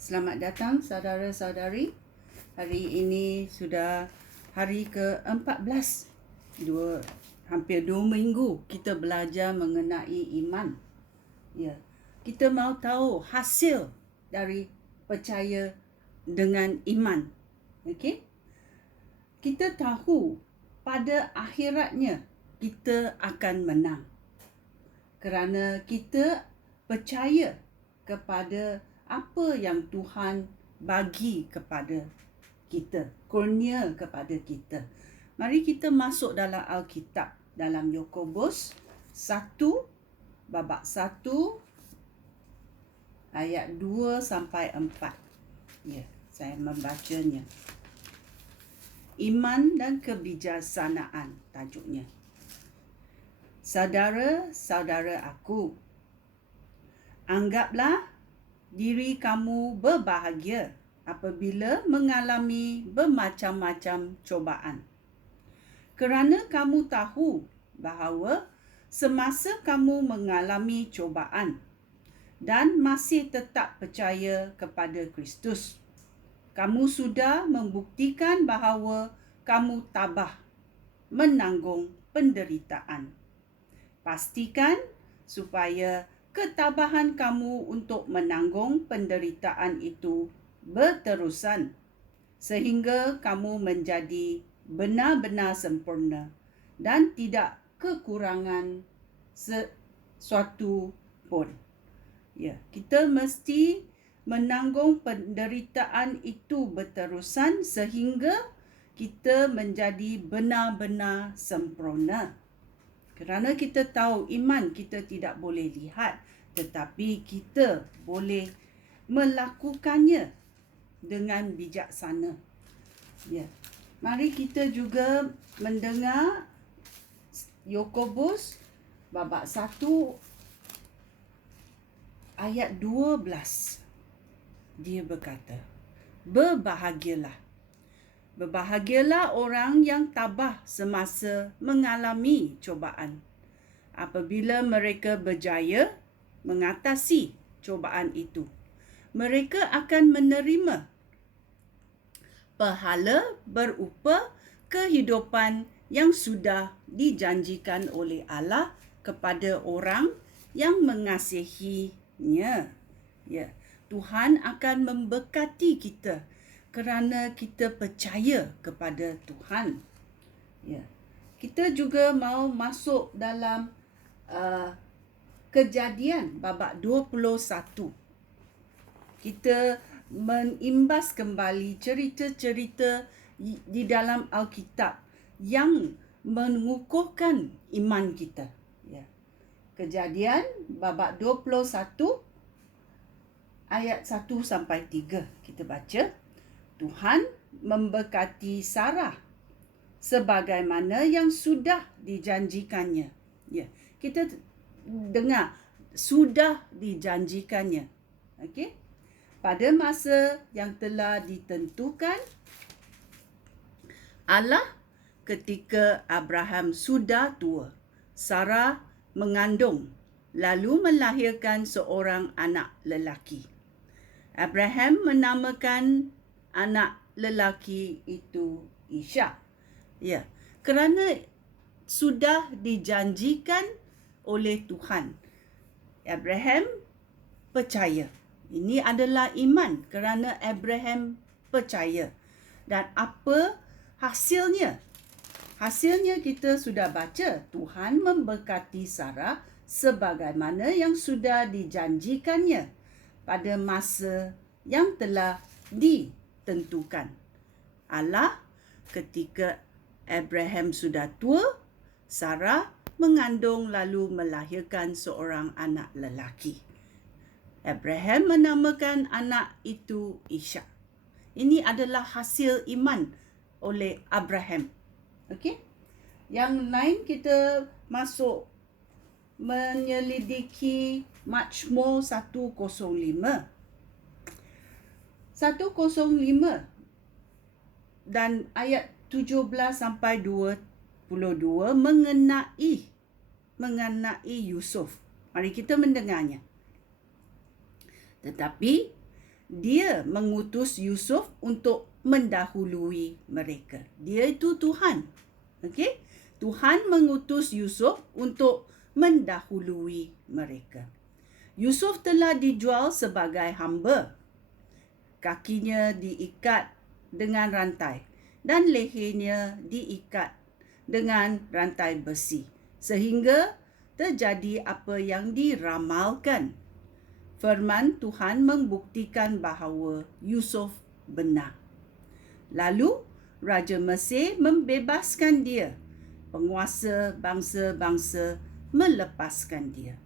Selamat datang saudara-saudari. Hari ini sudah hari ke-14. Hampir 2 minggu kita belajar mengenai iman. Ya. Kita mahu tahu hasil dari percaya dengan iman. Okey? Kita tahu pada akhiratnya kita akan menang. Kerana kita percaya kepada apa yang Tuhan bagi kepada kita, kurnia kepada kita. Mari kita masuk dalam Alkitab, dalam Yakobus 1, babak 1, ayat 2 sampai 4. Ya, saya membacanya. Iman dan kebijaksanaan tajuknya. Saudara-saudara aku, anggaplah diri kamu berbahagia apabila mengalami bermacam-macam cubaan. Kerana kamu tahu bahawa semasa kamu mengalami cubaan dan masih tetap percaya kepada Kristus, kamu sudah membuktikan bahawa kamu tabah menanggung penderitaan. Pastikan supaya ketabahan kamu untuk menanggung penderitaan itu berterusan sehingga kamu menjadi benar-benar sempurna dan tidak kekurangan sesuatu pun. Ya, kita mesti menanggung penderitaan itu berterusan sehingga kita menjadi benar-benar sempurna. Kerana kita tahu iman kita tidak boleh lihat, tetapi kita boleh melakukannya dengan bijaksana. Ya. Mari kita juga mendengar Yakobus babak 1 ayat 12. Dia berkata, Berbahagialah orang yang tabah semasa mengalami cubaan. Apabila mereka berjaya mengatasi cubaan itu, mereka akan menerima pahala berupa kehidupan yang sudah dijanjikan oleh Allah kepada orang yang mengasihinya. Ya, Tuhan akan memberkati kita kerana kita percaya kepada Tuhan. Ya. Kita juga mau masuk dalam Kejadian babak 21. Kita mengimbas kembali cerita-cerita di dalam Alkitab yang mengukuhkan iman kita. Ya. Kejadian babak 21 ayat 1 sampai 3 kita baca. Tuhan memberkati Sarah sebagaimana yang sudah dijanjikannya. Ya, kita dengar sudah dijanjikannya. Okey? Pada masa yang telah ditentukan, Allah ketika Abraham sudah tua, Sarah mengandung lalu melahirkan seorang anak lelaki. Abraham menamakan anak lelaki itu Ishak. Ya, kerana sudah dijanjikan oleh Tuhan. Abraham percaya. Ini adalah iman kerana Abraham percaya. Dan apa hasilnya? Hasilnya kita sudah baca. Tuhan memberkati Sarah sebagaimana yang sudah dijanjikannya pada masa yang telah ditentukan. Allah ketika Abraham sudah tua, Sarah mengandung lalu melahirkan seorang anak lelaki. Abraham menamakan anak itu Ishak. Ini adalah hasil iman oleh Abraham. Okey? Yang lain kita masuk menyelidiki Mazmur 105. 105 dan ayat 17 sampai 22 mengenai Yusuf. Mari kita mendengarnya. Tetapi dia mengutus Yusuf untuk mendahului mereka. Dia itu Tuhan. Okey? Tuhan mengutus Yusuf untuk mendahului mereka. Yusuf telah dijual sebagai hamba. Kakinya diikat dengan rantai dan lehernya diikat dengan rantai besi, sehingga terjadi apa yang diramalkan. Firman Tuhan membuktikan bahawa Yusuf benar. Lalu Raja Mesir membebaskan dia. Penguasa bangsa-bangsa melepaskan dia.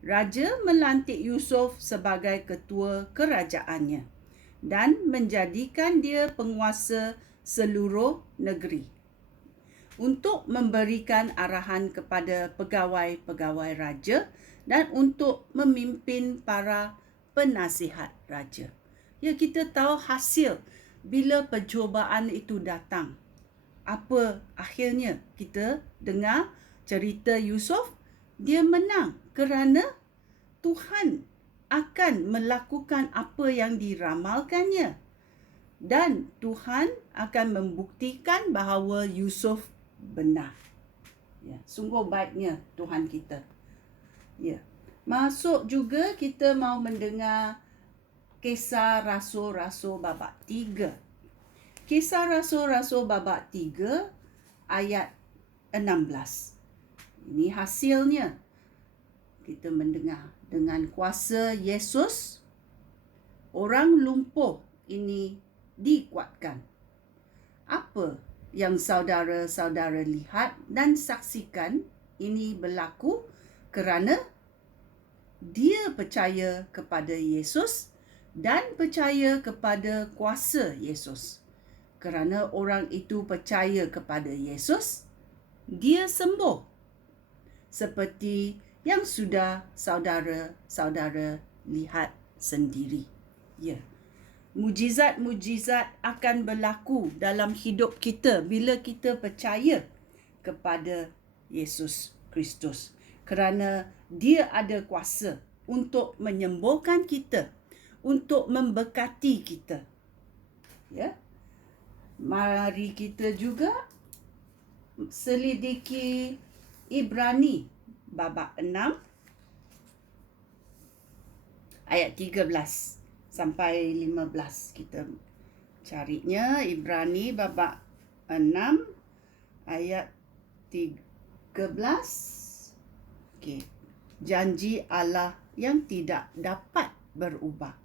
Raja melantik Yusuf sebagai ketua kerajaannya dan menjadikan dia penguasa seluruh negeri untuk memberikan arahan kepada pegawai-pegawai raja dan untuk memimpin para penasihat raja. Ya, kita tahu hasil bila percubaan itu datang. Apa akhirnya? Kita dengar cerita Yusuf, dia menang kerana Tuhan akan melakukan apa yang diramalkannya. Dan Tuhan akan membuktikan bahawa Yusuf benar. Ya, sungguh baiknya Tuhan kita. Ya. Masuk juga kita mau mendengar Kisah Rasul-Rasul babak 3. Kisah Rasul-Rasul babak 3 ayat 16. Ini hasilnya. Kita mendengar dengan kuasa Yesus, orang lumpuh ini dikuatkan. Apa yang saudara-saudara lihat dan saksikan ini berlaku kerana dia percaya kepada Yesus dan percaya kepada kuasa Yesus. Kerana orang itu percaya kepada Yesus, dia sembuh. Seperti yang sudah saudara-saudara lihat sendiri. Ya. Mujizat-mujizat akan berlaku dalam hidup kita bila kita percaya kepada Yesus Kristus. Kerana dia ada kuasa untuk menyembuhkan kita, untuk memberkati kita. Ya. Mari kita juga selidiki Ibrani babak 6 ayat 13 sampai 15. Kita carinya Ibrani babak 6 ayat 13. Okey. Janji Allah yang tidak dapat berubah.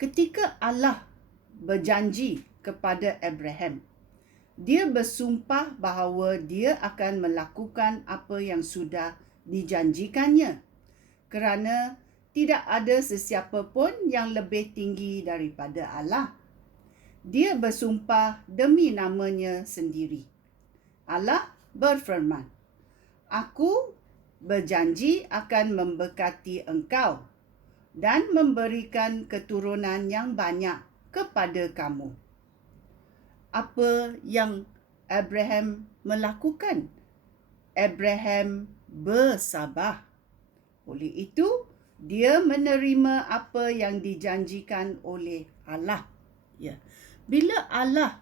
Ketika Allah berjanji kepada Abraham, dia bersumpah bahawa dia akan melakukan apa yang sudah dijanjikannya. Kerana tidak ada sesiapa pun yang lebih tinggi daripada Allah. Dia bersumpah demi namanya sendiri. Allah berfirman, "Aku berjanji akan memberkati engkau dan memberikan keturunan yang banyak kepada kamu." Apa yang Abraham melakukan? Abraham bersabar. Oleh itu, dia menerima apa yang dijanjikan oleh Allah. Ya. Bila Allah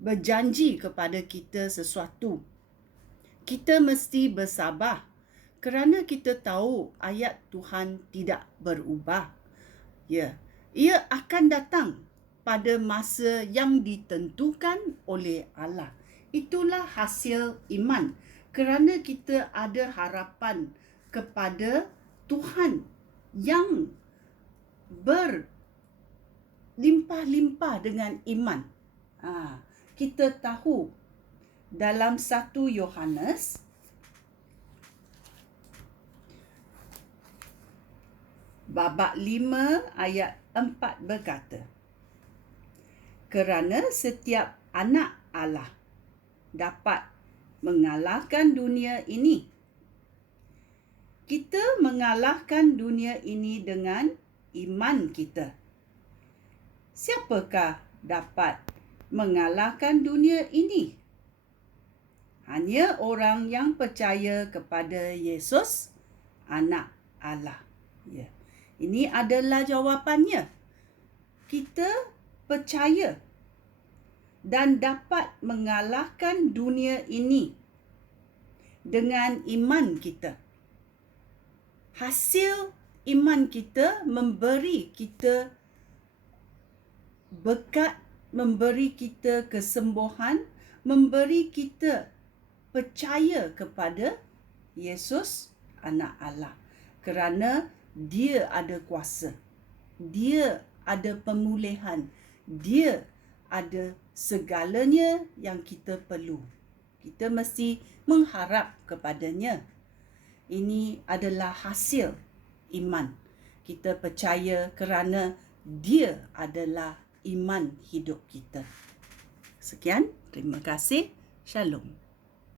berjanji kepada kita sesuatu, kita mesti bersabar kerana kita tahu ayat Tuhan tidak berubah. Ya, ia akan datang pada masa yang ditentukan oleh Allah. Itulah hasil iman. Kerana kita ada harapan kepada Tuhan yang berlimpah-limpah dengan iman. Kita tahu dalam 1 Yohanes babak 5 ayat 4 berkata, "Kerana setiap anak Allah dapat mengalahkan dunia ini. Kita mengalahkan dunia ini dengan iman kita. Siapakah dapat mengalahkan dunia ini? Hanya orang yang percaya kepada Yesus, Anak Allah." Ya. Ini adalah jawapannya. kita percaya dan dapat mengalahkan dunia ini dengan iman kita. Hasil iman kita memberi kita berkat, memberi kita kesembuhan, memberi kita percaya kepada Yesus, Anak Allah. Kerana Dia ada kuasa. Dia ada pemulihan. Dia ada segalanya yang kita perlu. Kita mesti mengharap kepadanya. Ini adalah hasil iman. Kita percaya kerana Dia adalah iman hidup kita. Sekian, terima kasih. Shalom.